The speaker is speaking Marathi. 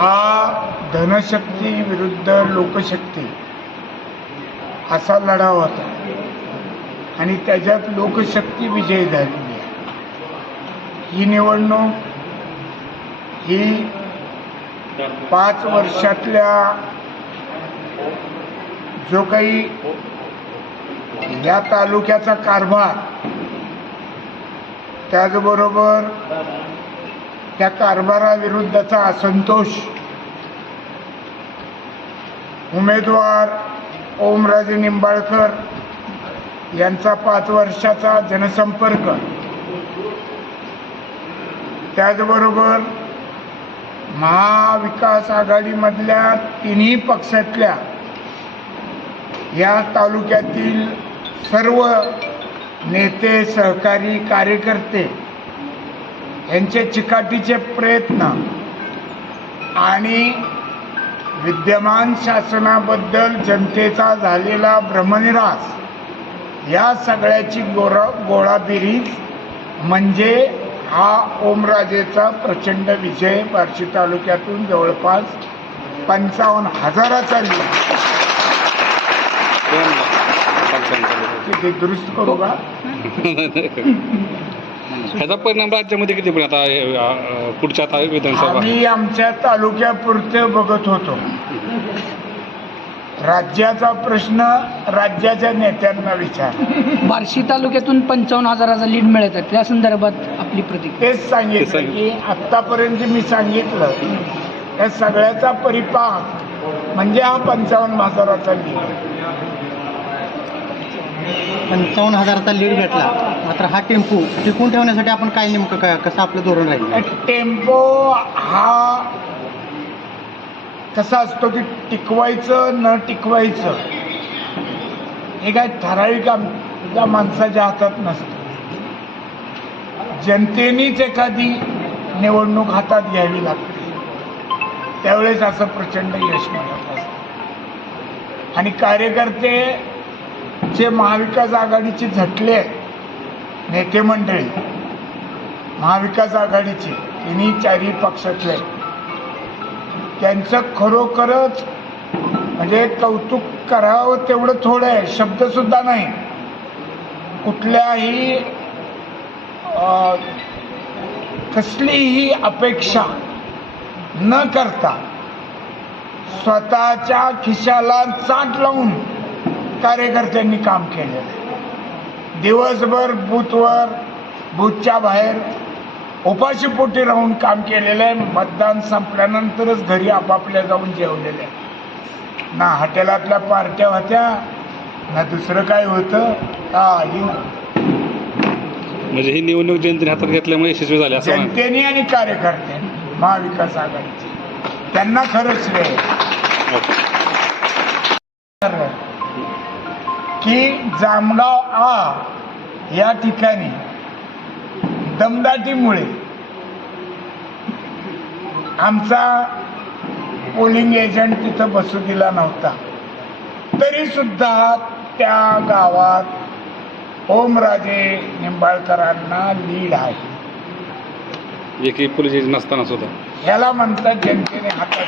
हा धनशक्ती विरुद्ध लोकशक्ती असा लढा होता. आणि त्याच्यात लोकशक्ती विजयी झालेली आहे. ही निवडणूक ही पाच वर्षातल्या जो काही या तालुक्याचा कारभार त्याचबरोबर त्या कारभाराविरुद्धचा असंतोष. उमेदवार ओमराजे निंबाळकर यांचा पाच वर्षाचा जनसंपर्क. त्याचबरोबर महाविकास आघाडीमधल्या तिन्ही पक्षातल्या या तालुक्यातील सर्व नेते सहकारी कार्यकर्ते यांचे चिकाटीचे प्रयत्न आणि विद्यमान शासनाबद्दल जनतेचा झालेला भ्रमनिरास या सगळ्याची गोरा गोळाबेरीज म्हणजे हा ओमराजेचा प्रचंड विजय बार्शी तालुक्यातून जवळपास पंचावन्न हजाराचा लिहिला ते दुरुस्त करू का? ह्याचा परिणाम राज्यामध्ये किती पण आता हे, अ, अ, पुढच्या आता विधानसभा. आम्ही आमच्या तालुक्यापुरतं बघत होतो. राज्याचा प्रश्न राज्याच्या नेत्यांना विचार. बार्शी तालुक्यातून पंचावन्न हजाराचा लीड मिळत आहे. त्या संदर्भात आपली प्रतिक्रिया. तेच सांगितलं ते की आत्तापर्यंत मी सांगितलं या सगळ्याचा परिपाक म्हणजे हा पंचावन्न हजाराचा लीड. पंचावन्न हजाराचा लीड भेटला. मात्र हा टेम्पो टिकून ठेवण्यासाठी आपण काय नेमकं काय कसं आपलं धोरण राहील? टेम्पो हा कसा असतो की टिकवायचं न टिकवायचं हे काय ठराविक आमच्या माणसाच्या हातात नसतं. जनतेनेच एखादी निवडणूक हातात घ्यावी लागते. त्यावेळेस असं प्रचंड यश मिळत असतं. आणि कार्यकर्ते जे महाविकास आघाडीचे झटले आहेत, नेते मंडळी महाविकास आघाडीचे तिन्ही चारही पक्षातले त्यांचं खरोखरच म्हणजे कौतुक करावं तेवढं थोडं आहे शब्दसुद्धा नाही. कुठल्याही अं, कसलीही अपेक्षा न करता स्वतःच्या खिशाला चाट लावून कार्यकर्त्यांनी काम केलेलं आहे. दिवसभर बूथवर बूथच्या बाहेर उपाशीपोटी राहून काम केलेलं आहे. मतदान संपल्यानंतरच घरी आपापल्या जाऊन जेवलेले आहे. ना हॉटेलातल्या पार्ट्या होत्या ना दुसरं काय होतं. नाही म्हणजे ही निवडणूक जनतेने हातात घेतल्यामुळे यशस्वी झाले असं म्हणा. जनतेने आणि कार्यकर्त्यांनी महाविकास आघाडीचे. त्यांना खरंच श्रेय ओके. की जामगाव आ या ठिकाणी दमदाटीमुळे आमचा पोलिंग एजंट तिथं बसू दिला नव्हता. तरी सुद्धा त्या गावात ओमराजे निंबाळकरांना लीड आहे. एकही पोलीस नसताना सुद्धा. याला म्हणतात जनतेने हातात